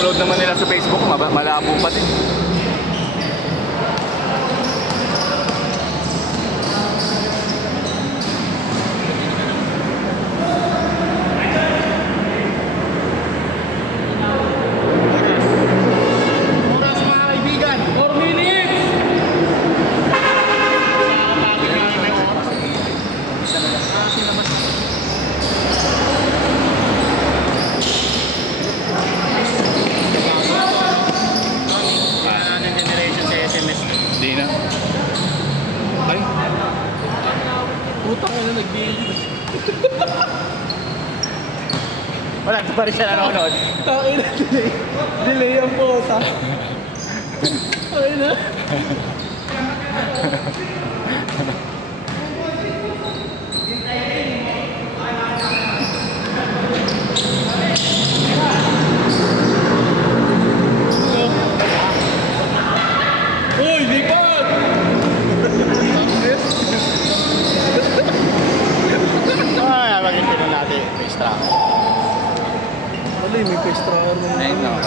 i-upload naman nila sa Facebook, malabo pa din. Wala, ito pa rin siya nanonood. Takin na, delay ang puta. Ay na. Uy, lipat! Magiging natin face track. May face tracker mo. Ayun na.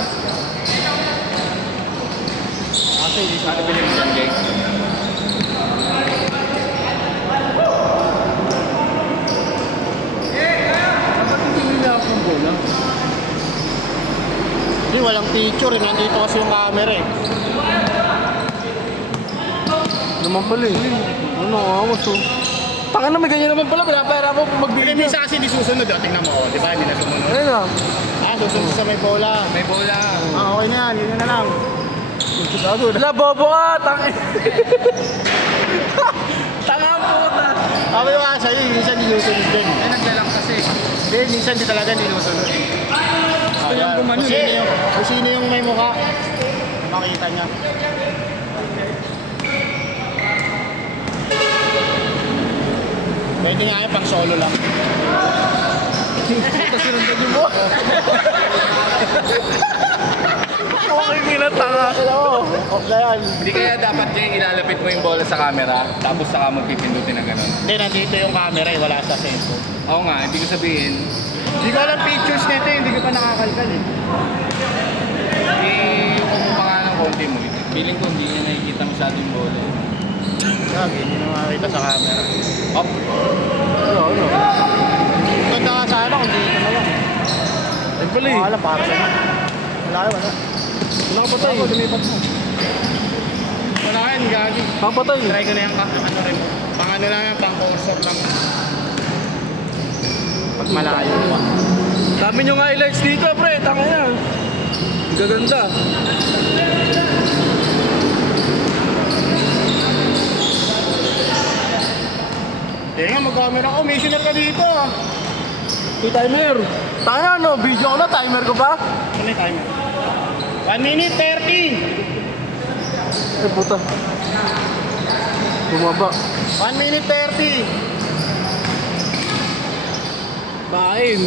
Kasi hindi siya Bilhin mo yan, Jay. Dapat hindi nila akong bola. Hindi, walang picture. Nandito kasi yung camera eh. Naman pala eh. Ano, awas oh. Taka na, may ganyan naman pala. Pinapahira mo kung magbigay. Hindi sa kasi hindi susunod. Tingnan mo, di ba? Hindi na sumunod. Ayun na. Susunod sa may bola. May bola. Okay na yan. Yun na lang. Wala, bobo ka. Tanga ang puta. Sabi ko nga sa'yo, minsan nilusunod din. Ay, naglalak kasi. Hindi, minsan di talaga nilusunod. Gusto niyang gumano eh. Kung sino yung may mukha, makita niya. Pwede nga pang solo lang. Puta, sinundan mo. Okay, minatanga. Off na yan. Hindi kaya dapat, Jay, ilalapit mo yung bola sa camera, tapos saka magpipindutin ng gano'n. Hindi, nandito yung camera eh, wala sa cellphone. Oo nga, hindi ko sabihin. Hindi ko alam pictures nito eh, hindi ko pa nakakalkal eh. Huwag mo pa nga ng konti mo. Feeling ko hindi niya nakikita masyado yung bola. Grabe, hindi na makakita sa camera. Up! Ano? Ganda nga sana kung dito na lang. Ay pala eh. Wala, para sa'yo. Wala. Wala ka patay. Ako, lumipat mo. Wala yan, gagi. Papatay. Try ko na yung ano rin. Pang ano lang yan, pang cursor lang. Pag malayo pa. Dami nyo nga highlights dito, pre. Tanga yan. Gaganda. Tingnan, mag-camera ko. Missioner ka dito ah. May timer. Tanga no, video ko na, timer ko pa. Ano yung timer? 1 minute 30! Ay puta. Bumaba. 1 minute 30! Pain.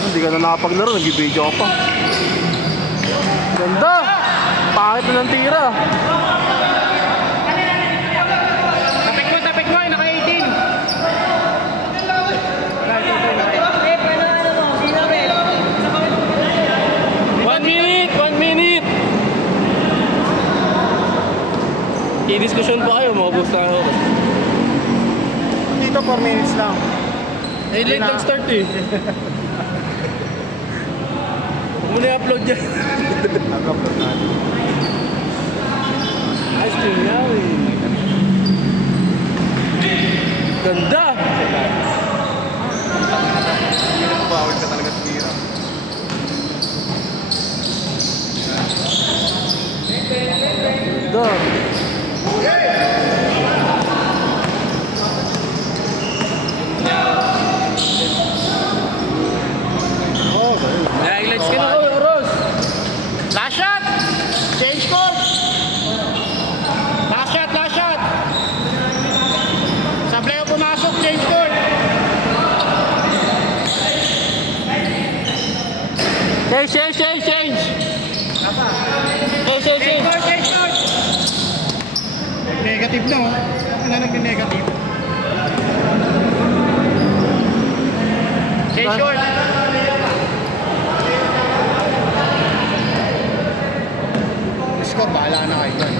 Hindi ka na nakapaglaro, nag-video ka pa. Ganda! Pangit na ng tira. Tapik mo, naka-18! I-discussion pa kayo, maubos na ako. Dito 4 minutes lang. Eh, late lang start eh. Muna i-upload yan. Nag-upload na. Ice cream nga eh. Ganda! Bawal ka talaga tumira. Ganda! Na-highlights ka na. Ros! Last shot! Change court! Last shot! Sableo pumasok, change court! Change! Change court! Negative no? Ano nag-negative? Session. Score, bahala na kayo dyan.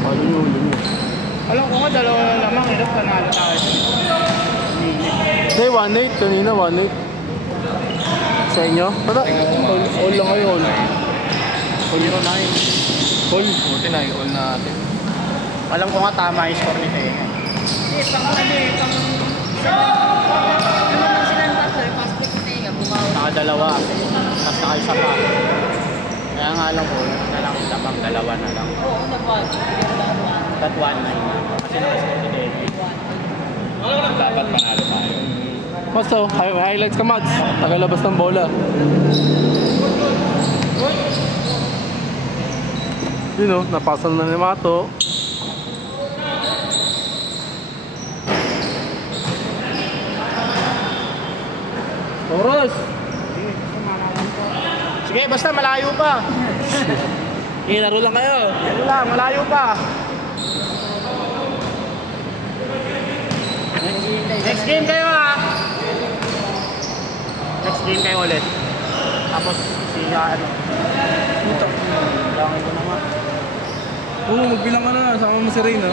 Ano yun? Alam ko nga, dalawa na lamang. Hirap panalo tayo. Hindi, 1-8. Kanina, 1-8. Sa inyo? Tara. All lang kayo, all. All 0-9. All. Buti na i-all natin. Alam ko nga tama yung score ni Tenga. Nakadalawa. Tapos nakaisa pa. Kaya nga alam ko, na lang lamang dalawa na lang. That 1-9. Kasi nakascore si Tenga. Dapat panalo tayo. Basta, highlights ka, Mads. Tagalabas ng bola. Yun o, napasal na ni Mato. Oras! Sige, basta malayo pa. Laro lang kayo. Yan lang, malayo pa. Next game kayo ha. Next game kayo ulit. Tapos siya ano. Ito. Langin ko naman. Oo, magbilang ka na. Sama mo si Rain, ha?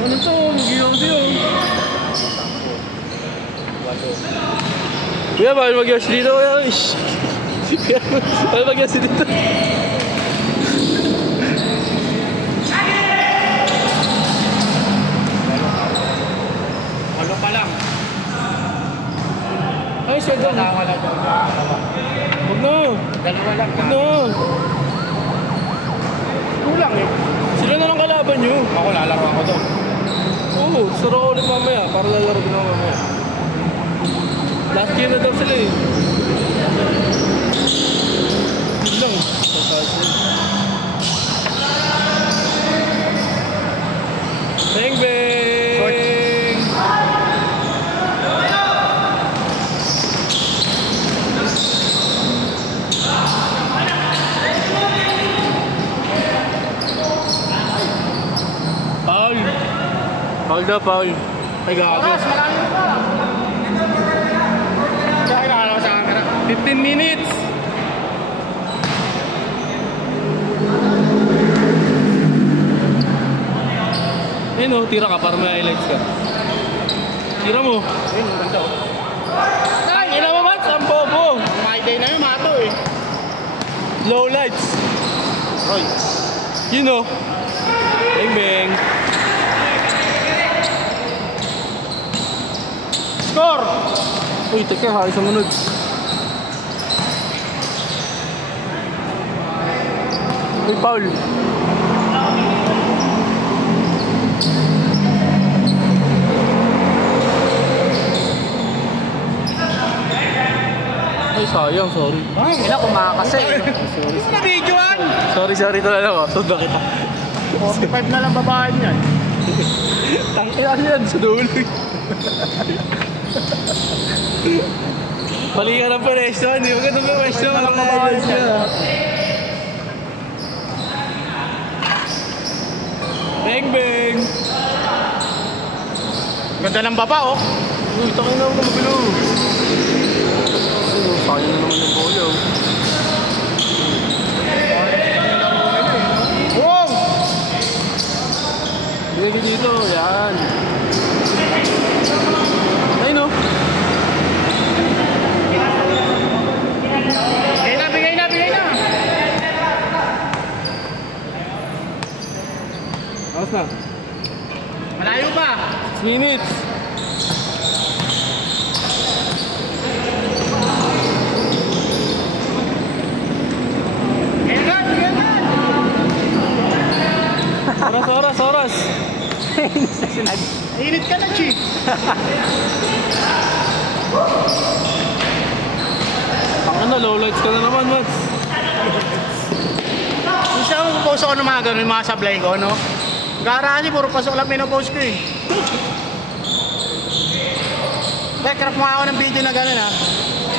Ano to? Mag-iyaw siya. Kuya, bakit mag-iyaw siya dito? Bakit mag-iyaw siya dito? Walo pa lang. Ay, siya doon. Wala daw. Huwag na. Dalawa lang. Huwag na. Kulang eh. Sila na lang kalaban nyo. Ako lalaro ako doon. Oo, saro ko ulit mamaya. Para lalaro din ako mamaya. Last game na daw sila eh. Yun lang. Bang bang! Paul! Paul daw, Paul. Ay, gago. Oras, malayo pa. Kaya nakalaw sa camera. 15 minutes! Ayun o, tira ka para may highlights ka. Tira mo. Ayun, ang ganda oh. Tangina mo, Mats! Ang bobo! My day na yun, Mato eh. Low lights. Roy. Yun o. Bang bang. Score! Uy, teka, halos ang munod. Uy, Paul. Ay, sayang, sorry. Ina, kumakase eh. Sorry, Ano na videoan? sorry talaga ako. Tunda kita. 45 na lang babahan yan. Tangina yan, sa dulo. Bali ka ng pwesto, hindi mo ka ng pwesto. Bang bang! Ganda ng baba oh. Uy, takay na ako na mabilo. Ayun, sayang na naman yung bola. Wow! Bigay dito, yan. Ayun o. Bigay na. Alas na. Malayo pa. 6 minutes. Bigay na. Oras. Init ka na, Chi. Ano, low lights ka na naman, Mats. Minsan ako mag-post ako ng mga ganun, yung mga sablay ko, no? Gara kasi, puro pasok lang pinapost ko eh. Backcraft mo ako ng video na gano'n ha.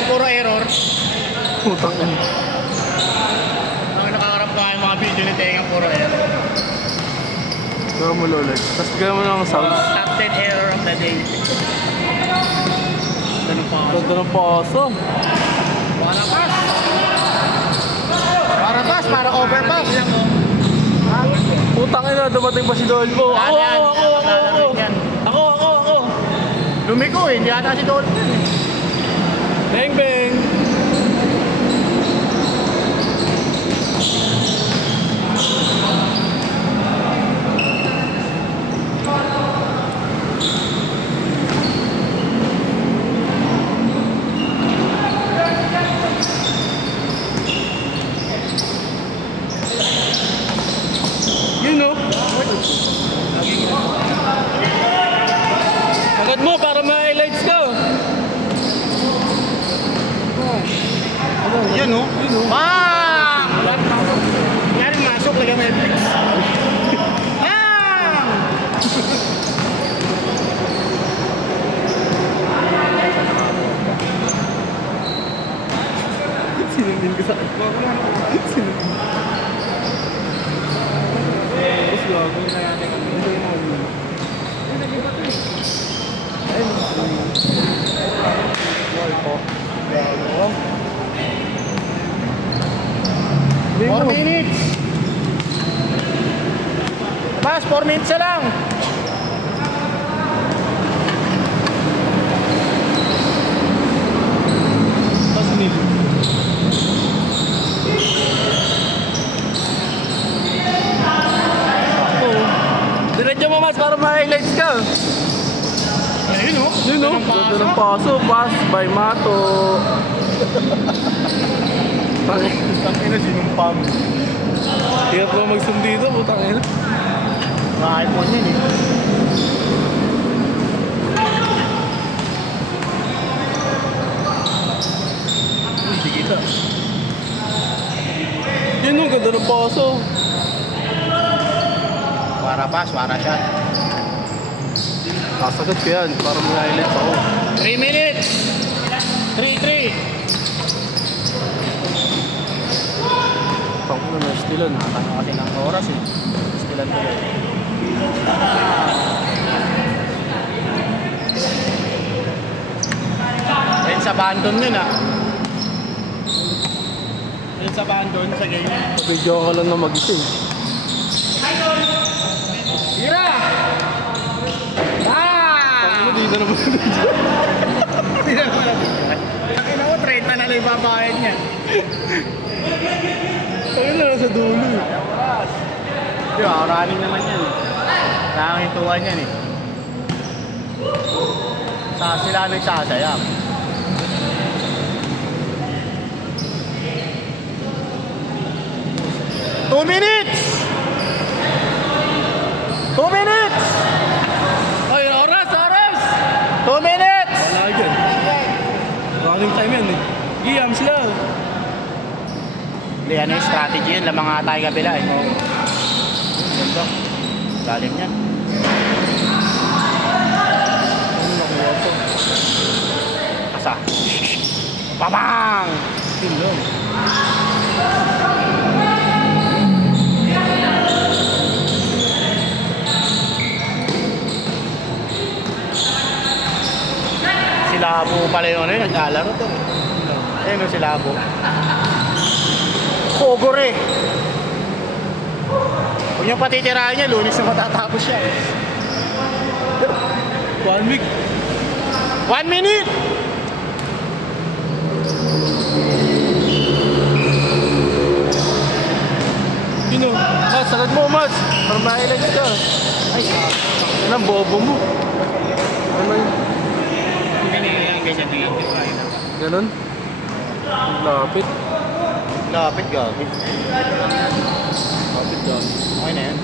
Puro error. Putang ina. Ang nakakarap ko yung mga video ni Tenga, puro error. Gawin mo low lights. Tapos gawin mo lang ang sounds. Top content error of the day. Ganun pa ako. Ganda ng paso. Para overpass. Putang ina, dumating pa si Dolpo. Ako. Lumiko eh, hindi ata si Dolphin eh. Bang bang. You know. Agad mo para ma-highlights ka. Yan o. Bang! Yan masok, lagyan mo yung fix. Bang! Sinundin ko sa akin. Sinundin. Tapos gago. Dolpo. Gago. 4 minutes. Pas, 4 minutes na lang. Tapos nil. Diretso mo mas para ma-highlights ka. Ayun o. Yun o. Ganda ng paso. Pass by Mato. Tangina, sinumpam. Hirap mo mag-zoom dito. Putang ina. Ma-iPhone yan eh. Hindi kita. Yun o. Ganda ng paso. Para pass, para shot. Kasagat ko yan. Para ma-highlights ako. 3 minutes. 3-3. Pang na stilan. Nakakano kasi ng oras eh. Stilan tuloy. Ayun sa abandon yun ah. Ayun sa abandon sa game. Video ka lang na mag-ising. Tira! Ano dito naman? Tira naman natin yan. Nakina ko, 30 na lang yung babayad niya. Ayun na nasa dulo. Di ba, running naman yan eh. Nakakintuan yan eh. Sila nagsasayang. 2 minutes! 2 minutes! Ay, oras! 2 minutes! Wala dyan. Running time yan eh. Giyam sila. Hindi, ano yung strategy yun? Lamang nga tayo kabila eh. Ganda. Lalim yan. Ano nakuha to? Kasa. Pabang! Yun lang. Si Labo pala yun. Ano yun? Naglalaro to. Ayun si Labo. Kogor eh. Kung yung patitirahan niya, Lunes na matatapos siya. 1 week. 1 minute! Yun o. Ah, sagad mo, Mas. Para ma-highlights ka. Ay, Yan ang bobo mo. Ano yun? Ganon? Lapit. lapit gagawin. Lapit dyan. Okay na yan.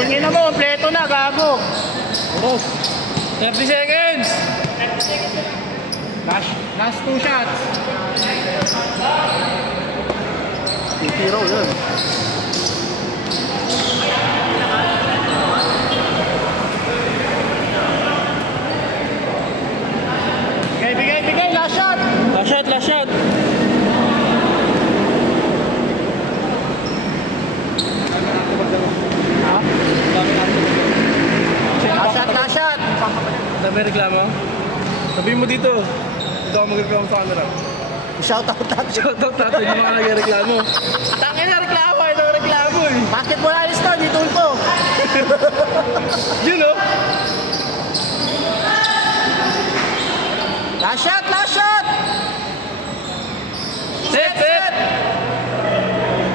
Tingin na mo, kompleto na, gago. Oras. 30 seconds! Last 2 shots. Titiraw yan. Bigay, last shot. Last shot, last shot. may reklamo? Sabihin mo dito. Dito ako magreklamo sa camera. Shoutout natin. Shoutout natin yung mga nagreklamo. Tangin na reklamo, ito ang reklamo eh. Bakit mo na alis to? Dito ko. Yun oh. Last shot! Last shot!